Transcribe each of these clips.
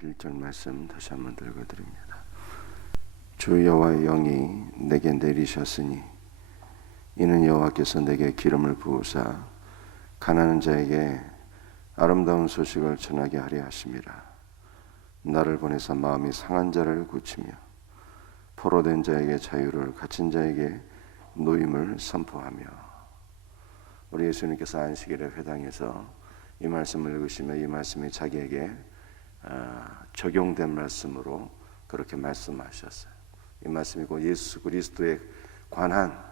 1절 말씀 다시 한번 읽어드립니다. 주 여호와의 영이 내게 내리셨으니 이는 여호와께서 내게 기름을 부으사 가난한 자에게 아름다운 소식을 전하게 하려 하심이라. 나를 보내사 마음이 상한 자를 고치며 포로된 자에게 자유를, 갇힌 자에게 노임을 선포하며. 우리 예수님께서 안식일에 회당에서 이 말씀을 읽으시며 이 말씀이 자기에게 적용된 말씀으로 그렇게 말씀하셨어요. 이 말씀이 곧 예수 그리스도에 관한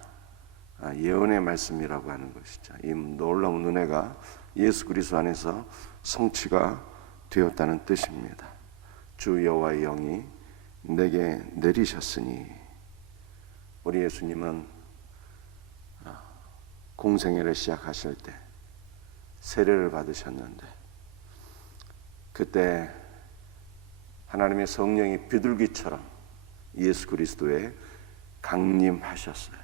예언의 말씀이라고 하는 것이죠. 이 놀라운 은혜가 예수 그리스도 안에서 성취가 되었다는 뜻입니다. 주 여호와의 영이 내게 내리셨으니. 우리 예수님은 공생애를 시작하실 때 세례를 받으셨는데 그때 하나님의 성령이 비둘기처럼 예수 그리스도에 강림하셨어요.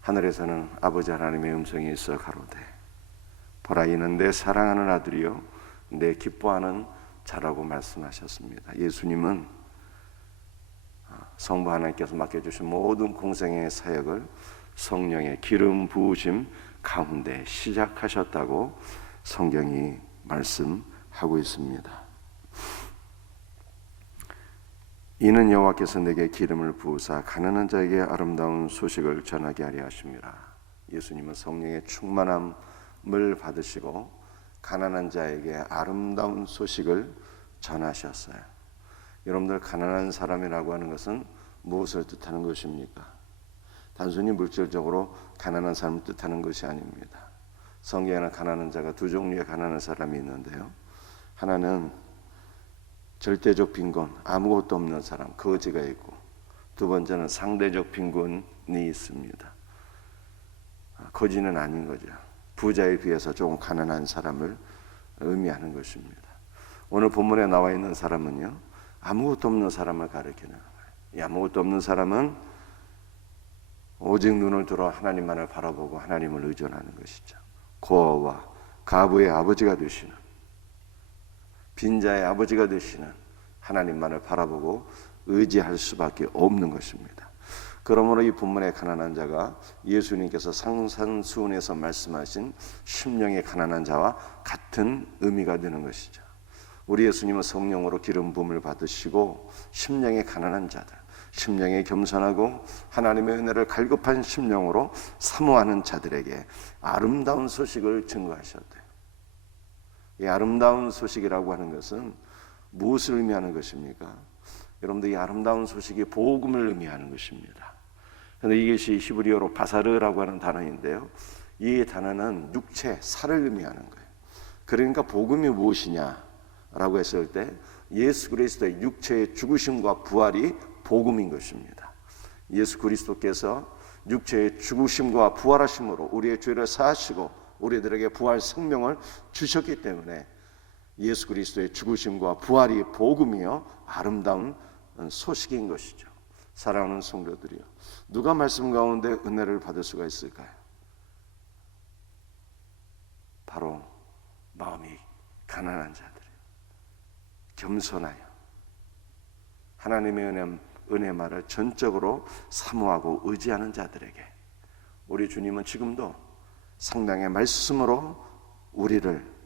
하늘에서는 아버지 하나님의 음성이 있어 가로되 보라 이는 내 사랑하는 아들이요 내 기뻐하는 자라고 말씀하셨습니다. 예수님은 성부 하나님께서 맡겨주신 모든 공생애의 사역을 성령의 기름 부으심 가운데 시작하셨다고 성경이 말씀하고 있습니다. 이는 여호와께서 내게 기름을 부으사 가난한 자에게 아름다운 소식을 전하게 하려 하심이라. 예수님은 성령의 충만함을 받으시고 가난한 자에게 아름다운 소식을 전하셨어요. 여러분들, 가난한 사람이라고 하는 것은 무엇을 뜻하는 것입니까? 단순히 물질적으로 가난한 사람을 뜻하는 것이 아닙니다. 성경에는 가난한 자가 두 종류의 가난한 사람이 있는데요. 하나는 절대적 빈곤, 아무것도 없는 사람, 거지가 있고, 두 번째는 상대적 빈곤이 있습니다. 거지는 아닌 거죠. 부자에 비해서 조금 가난한 사람을 의미하는 것입니다. 오늘 본문에 나와 있는 사람은요, 아무것도 없는 사람을 가리키는 거예요. 이 아무것도 없는 사람은 오직 눈을 들어 하나님만을 바라보고 하나님을 의존하는 것이죠. 고아와 가부의 아버지가 되시는, 빈자의 아버지가 되시는 하나님만을 바라보고 의지할 수밖에 없는 것입니다. 그러므로 이 본문의 가난한 자가 예수님께서 상산수훈에서 말씀하신 심령의 가난한 자와 같은 의미가 되는 것이죠. 우리 예수님은 성령으로 기름 부음을 받으시고 심령의 가난한 자들, 심령에 겸손하고 하나님의 은혜를 갈급한 심령으로 사모하는 자들에게 아름다운 소식을 증거하셨대요. 이 아름다운 소식이라고 하는 것은 무엇을 의미하는 것입니까? 여러분들, 이 아름다운 소식이 복음을 의미하는 것입니다. 그런데 이것이 히브리어로 바사르라고 하는 단어인데요, 이 단어는 육체, 살을 의미하는 거예요. 그러니까 복음이 무엇이냐라고 했을 때 예수 그리스도의 육체의 죽으심과 부활이 복음인 것입니다. 예수 그리스도께서 육체의 죽으심과 부활하심으로 우리의 죄를 사하시고 우리들에게 부활 생명을 주셨기 때문에 예수 그리스도의 죽으심과 부활이 복음이요 아름다운 소식인 것이죠. 사랑하는 성도들이요, 누가 말씀 가운데 은혜를 받을 수가 있을까요? 바로 마음이 가난한 자들이요, 겸손하여 하나님의 은혜만을 전적으로 사모하고 의지하는 자들에게 우리 주님은 지금도 성령의 말씀으로 우리를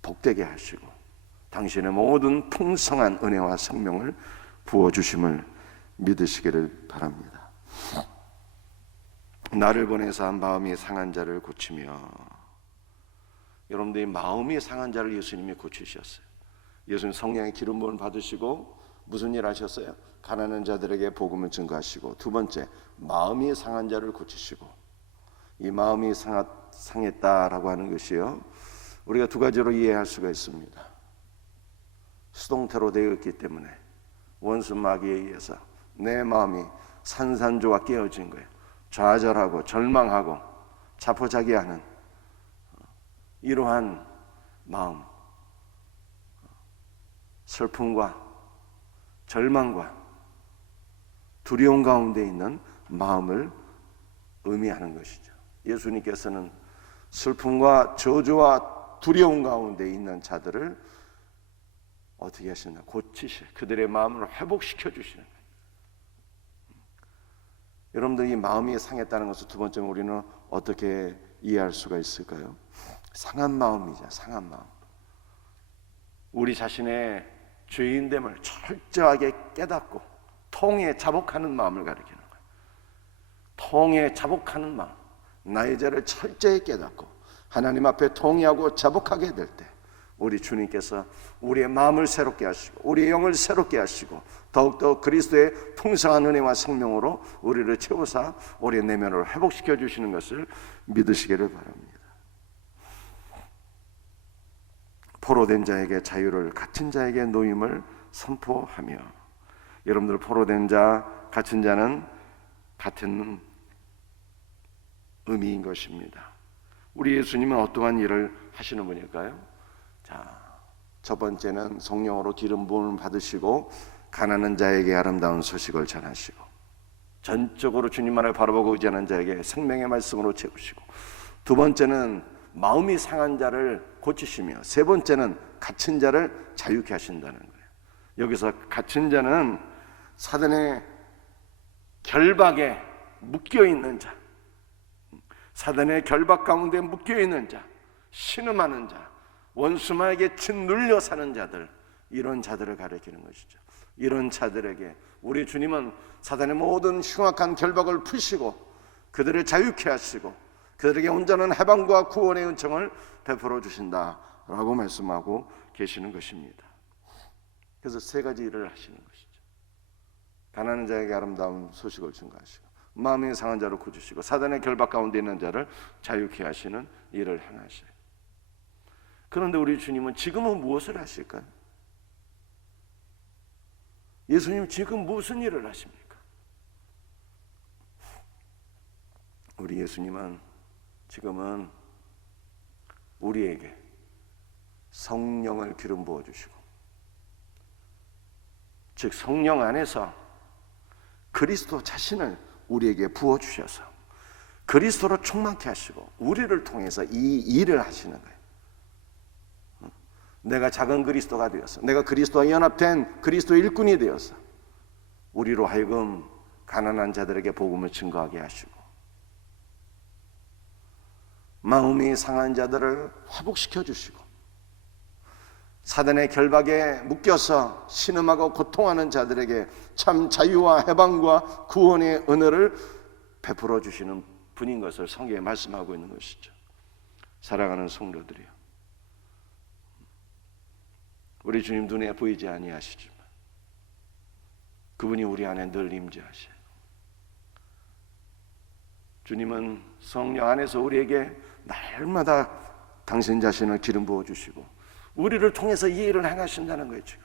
복되게 하시고 당신의 모든 풍성한 은혜와 생명을 부어주심을 믿으시기를 바랍니다. 나를 보내사 마음이 상한 자를 고치며. 여러분들이 마음이 상한 자를 예수님이 고치셨어요. 예수님 성령의 기름 부음을 받으시고 무슨 일 하셨어요? 가난한 자들에게 복음을 증거하시고, 두 번째, 마음이 상한 자를 고치시고. 이 마음이 상했다라고 하는 것이요, 우리가 두 가지로 이해할 수가 있습니다. 수동태로 되어 있기 때문에 원수 마귀에 의해서 내 마음이 산산조각 깨어진 거예요. 좌절하고 절망하고 자포자기하는 이러한 마음, 슬픔과 절망과 두려움 가운데 있는 마음을 의미하는 것이죠. 예수님께서는 슬픔과 저주와 두려움 가운데 있는 자들을 어떻게 하시나? 그들의 마음을 회복시켜 주시는 거예요. 여러분들 이 마음이 상했다는 것을 두 번째로 우리는 어떻게 이해할 수가 있을까요? 상한 마음이죠. 상한 마음. 우리 자신의 죄인됨을 철저하게 깨닫고 통에 자복하는 마음을 가리키는 거예요. 통에 자복하는 마음, 나의 죄를 철저히 깨닫고 하나님 앞에 통회하고 자복하게 될 때 우리 주님께서 우리의 마음을 새롭게 하시고 우리의 영을 새롭게 하시고 더욱더 그리스도의 풍성한 은혜와 생명으로 우리를 채우사 우리의 내면을 회복시켜 주시는 것을 믿으시기를 바랍니다. 포로된 자에게 자유를, 갇힌 자에게 노임을 선포하며, 여러분들 포로된 자, 갇힌 자는 같은 의미인 것입니다. 우리 예수님은 어떠한 일을 하시는 분일까요? 자, 첫 번째는 성령으로 기름 부음을 받으시고 가난한 자에게 아름다운 소식을 전하시고 전적으로 주님만을 바라보고 의지하는 자에게 생명의 말씀으로 채우시고, 두 번째는 마음이 상한 자를 고치시며, 세 번째는 갇힌 자를 자유케 하신다는 거예요. 여기서 갇힌 자는 사단의 결박에 묶여있는 자, 사단의 결박 가운데 묶여있는 자, 신음하는 자, 원수마에게 짓눌려 사는 자들, 이런 자들을 가리키는 것이죠. 이런 자들에게 우리 주님은 사단의 모든 흉악한 결박을 푸시고 그들을 자유케 하시고 그들에게 온전한 해방과 구원의 은총을 베풀어 주신다라고 말씀하고 계시는 것입니다. 그래서 세 가지 일을 하시는 것이죠. 가난한 자에게 아름다운 소식을 증거하시고, 마음이 상한 자를 고치시고, 사단의 결박 가운데 있는 자를 자유케 하시는 일을 행하셔요. 그런데 우리 주님은 지금은 무엇을 하실까요? 예수님 지금 무슨 일을 하십니까? 우리 예수님은 지금은 우리에게 성령을 기름 부어주시고, 즉 성령 안에서 그리스도 자신을 우리에게 부어주셔서 그리스도로 충만케 하시고 우리를 통해서 이 일을 하시는 거예요. 내가 작은 그리스도가 되어서, 내가 그리스도와 연합된 그리스도 일꾼이 되어서 우리로 하여금 가난한 자들에게 복음을 증거하게 하시고, 마음이 상한 자들을 회복시켜 주시고, 사단의 결박에 묶여서 신음하고 고통하는 자들에게 참 자유와 해방과 구원의 은혜를 베풀어 주시는 분인 것을 성경에 말씀하고 있는 것이죠. 사랑하는 성도들이요, 우리 주님 눈에 보이지 아니하시지만 그분이 우리 안에 늘 임재하셔요. 주님은 성령 안에서 우리에게 날마다 당신 자신을 기름 부어주시고 우리를 통해서 이 일을 행하신다는 거예요 지금.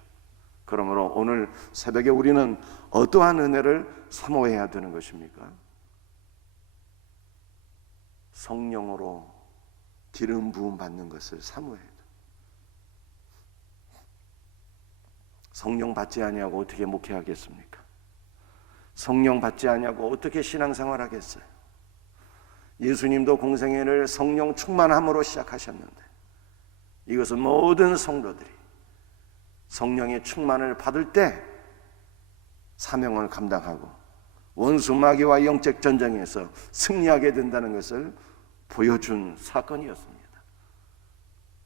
그러므로 오늘 새벽에 우리는 어떠한 은혜를 사모해야 되는 것입니까? 성령으로 기름 부음 받는 것을 사모해야 돼요. 성령 받지 아니하고 어떻게 목회하겠습니까? 성령 받지 아니하고 어떻게 신앙생활 하겠어요? 예수님도 공생애를 성령 충만함으로 시작하셨는데, 이것은 모든 성도들이 성령의 충만을 받을 때 사명을 감당하고 원수 마귀와 영적 전쟁에서 승리하게 된다는 것을 보여준 사건이었습니다.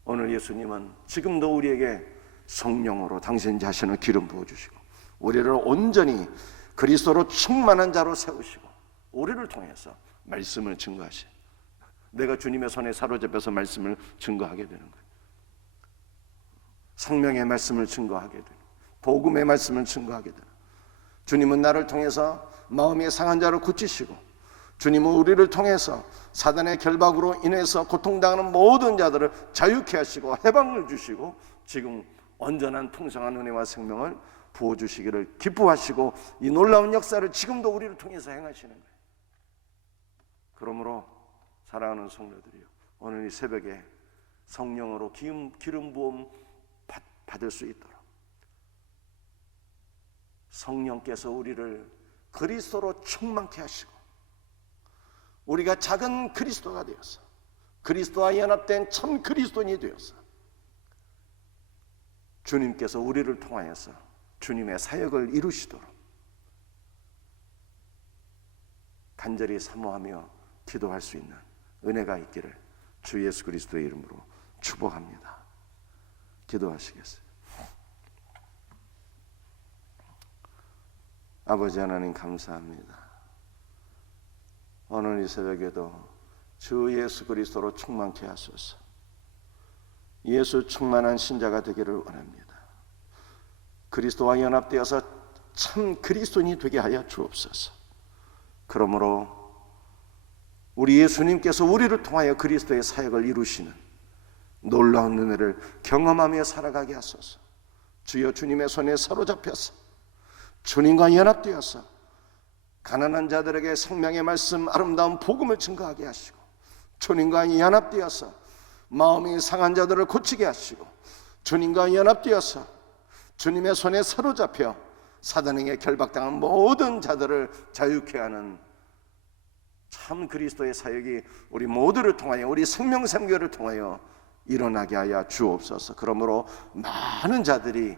오늘 예수님은 지금도 우리에게 성령으로 당신 자신을 기름 부어주시고 우리를 온전히 그리스도로 충만한 자로 세우시고 우리를 통해서 말씀을 증거하시, 내가 주님의 손에 사로잡혀서 말씀을 증거하게 되는 거예요. 생명의 말씀을 증거하게 되는, 복음의 말씀을 증거하게 되는, 주님은 나를 통해서 마음의 상한 자를 고치시고 주님은 우리를 통해서 사단의 결박으로 인해서 고통당하는 모든 자들을 자유케 하시고 해방을 주시고 지금 온전한 풍성한 은혜와 생명을 부어주시기를 기뻐하시고 이 놀라운 역사를 지금도 우리를 통해서 행하시는 거예요. 그러므로 사랑하는 성도들이요, 오늘 이 새벽에 성령으로 기름 부음 받을 수 있도록 성령께서 우리를 그리스도로 충만케 하시고 우리가 작은 그리스도가 되어서 그리스도와 연합된 참 그리스도인이 되어서 주님께서 우리를 통하여서 주님의 사역을 이루시도록 간절히 사모하며 기도할 수 있는 은혜가 있기를 주 예수 그리스도의 이름으로 축복합니다. 기도하시겠어요? 아버지 하나님 감사합니다. 오늘 이 새벽에도 주 예수 그리스도로 충만케 하소서. 예수 충만한 신자가 되기를 원합니다. 그리스도와 연합되어서 참 그리스도인이 되게 하여 주옵소서. 그러므로 우리 예수님께서 우리를 통하여 그리스도의 사역을 이루시는 놀라운 은혜를 경험하며 살아가게 하소서. 주여 주님의 손에 사로잡혀서 주님과 연합되어서 가난한 자들에게 생명의 말씀 아름다운 복음을 증거하게 하시고 주님과 연합되어서 마음이 상한 자들을 고치게 하시고 주님과 연합되어서 주님의 손에 사로잡혀 사단에게 결박당한 모든 자들을 자유케 하는 참 그리스도의 사역이 우리 모두를 통하여 우리 생명샘교를 통하여 일어나게 하여 주옵소서. 그러므로 많은 자들이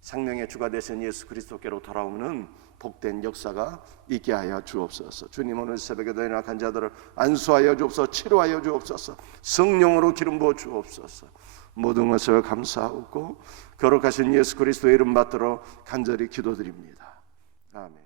생명의 주가 되신 예수 그리스도께로 돌아오는 복된 역사가 있게 하여 주옵소서. 주님 오늘 새벽에도 연약한 자들을 안수하여 주옵소서. 치료하여 주옵소서. 성령으로 기름 부어 주옵소서. 모든 것을 감사하고 거룩하신 예수 그리스도의 이름 받들어 간절히 기도드립니다. 아멘.